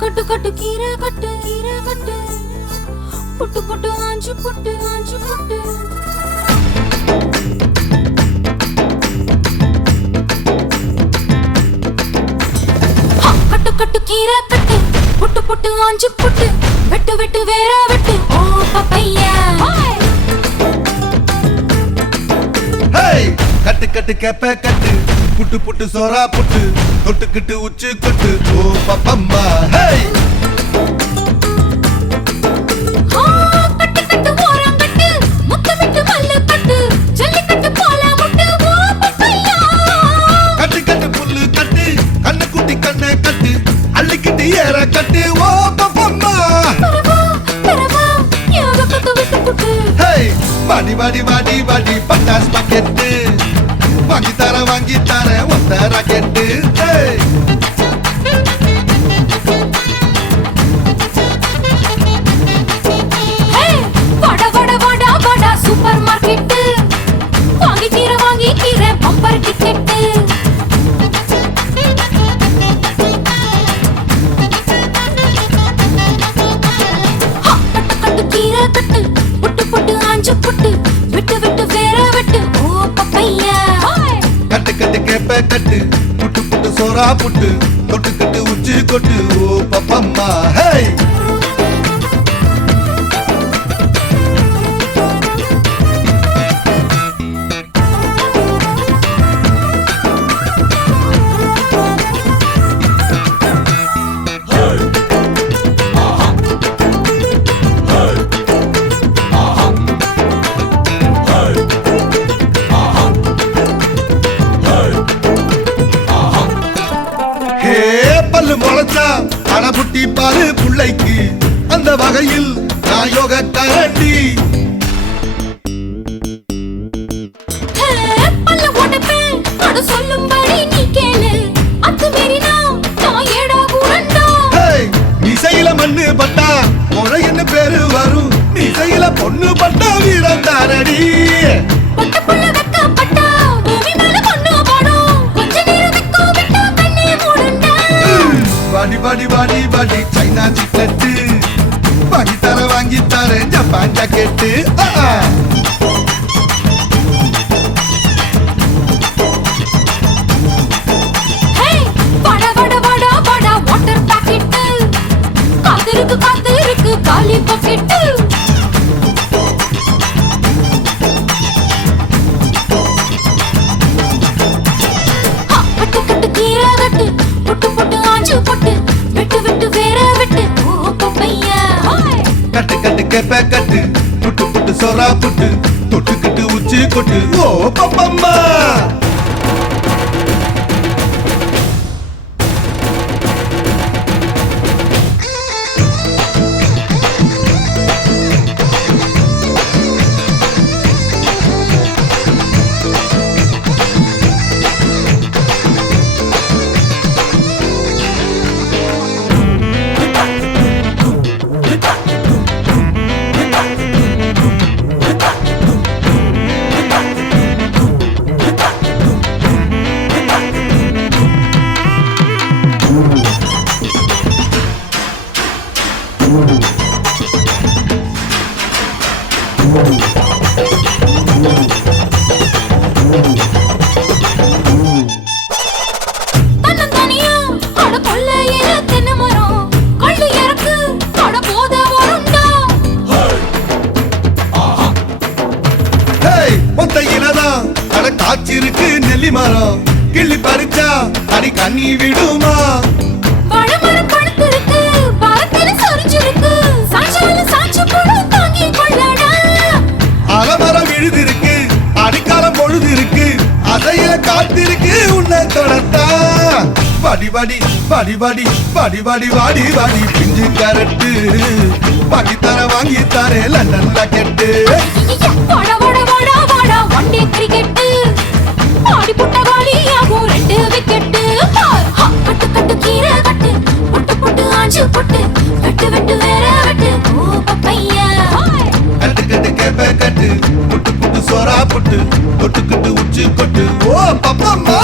கட்டு கட்டு கீரை கட்டு கீரை கட்டு புட்டு புட்டு ஆஞ்சு புட்டு ஆஞ்சு புட்டு கட்டு கட்டு கீரை கட்டு புட்டு புட்டு ஆஞ்சு புட்டு வெட்டு வெட்டு வேற வெட்டு ஓ பப்பையா கட்டு கட்டு கேப்ப கட்டு புட்டு புட்டு சோரா புட்டு தொட்டுக்கிட்டு உச்சு கொட்டு ஓ பப்பம்மா கட்டு கட்டு ஓரம் கட்டு முத்து விட்டு மல்லு கட்டு ஜல்லி கட்டு போல முட்டு ஓ பப்பையா கட்டு கட்டு புல்லு கட்டு கண்ணு குட்டி கண்ணை கட்டு அள்ளிக்கிட்டு ஏற கட்டு ஓ பப்பம்மா தரவா யோக கட்டு விட்டு புட்டு வாடி வாடி வாடி வாடி பட்டாஸ் பாக்கெட்டு வாங்கி தர ஒத்த ராக்கெட்டு வட வட வட வட சூப்பர் மார்க்கெட் வாங்கி கீர பம்பர் டிக்கெட் கட்டு கட்டு கீரை கட்டு புட்டு புட்டு ஆஞ்சு புட்டு விட்டு விட்டு வேற வெட்டு ஓ பப்பையா கட்டு கட்டு கேப்ப கட்டு புட்டு புட்டு சோரா புட்டு தொட்டுக்கிட்டு உச்சி கொட்டு ஓ பப்பம்மா பல்லு முளைச்சா அடபுட்டி பாரு புள்ளைக்கு அந்த வகையில் நான் யோக கரண்டி பல்ல உடைப்பேன் அட சொல்லும்படி நீ கேளு அத்துமீறினா நான் ஏடா கூடண்டா மிசையில மண்ணு பட்டா முளைன்னு பேரு வரும் மிசையில பொண்ணு பட்டா வீரம் தாரடி பட்ட புள்ள வெக்கப்பட்டா பூமி மேல பொண்ணு போடும் கொஞ்ச நேரம் வெக்கோ விட்டா கண்ணே மூடுண்டா வாடி வாடி வாடி வாடி சைனா சிக்கெட்டு வாங்கி தர ஜப்பான் ஜாக்கெட்டு வட வட வட வட வாட்டர் பாக்கெட் காத்து இருக்கு காலி பாக்கெட் கட்டு கட்டு கீரை கட்டு புட்டு புட்டு ஆஞ்சு புட்டு விட்டு விட்டு வேற வெட்டு ஓ பப்பையா கட்டு கட்டு கேப்ப கட்டு புட்டு புட்டு சோரா புட்டு தொட்டுக்கிட்டு உச்சி கொட்டு ஓ பப்பம்மா தன்னந்தனியா அட கொள்ளையில தென்னை மரம் கள்ளு இறக்கு அட போத வருண்டா மொத்தையிலதான் அட காய்ச்சிருக்கு நெல்லி மரம் கிள்ளி பறிச்சா அடி கண்ணி விடுமா பழமரம் பழுத்திருக்கு பழத்தில சொரிஞ்சிருக்கு சாஞ்சாலும் சாஞ்சு போடு தாங்கி கொள்ளடா அலமரம் விழுதிருக்கு அடிக்காலம் பொழுது இருக்கு அதையில காத்திருக்கு உன்னை தொடத்தா வாடி வாடி வாடி வாடி வாடி வாடி வாடி வாடி பிஞ்சு கரட்டு வாங்கி தர லண்டன் ராக்கெட்டு வட வட வட வட ஒன் டே கிரிக்கெட் ஆடி புட்ட காலியாகும் 2 விக்கெட் கட்டு கட்டு கீரை கட்டு புட்டு புட்டு ஆஞ்சு புட்டு வெட்டு வெட்டு வேற வெட்டு ஓ பப்பையா கட்டு கட்டு கேப்ப கட்டு புட்டு புட்டு சோரா புட்டு தொட்டுக்கிட்டு உச்சி கொட்டு ஓ பப்பம்மா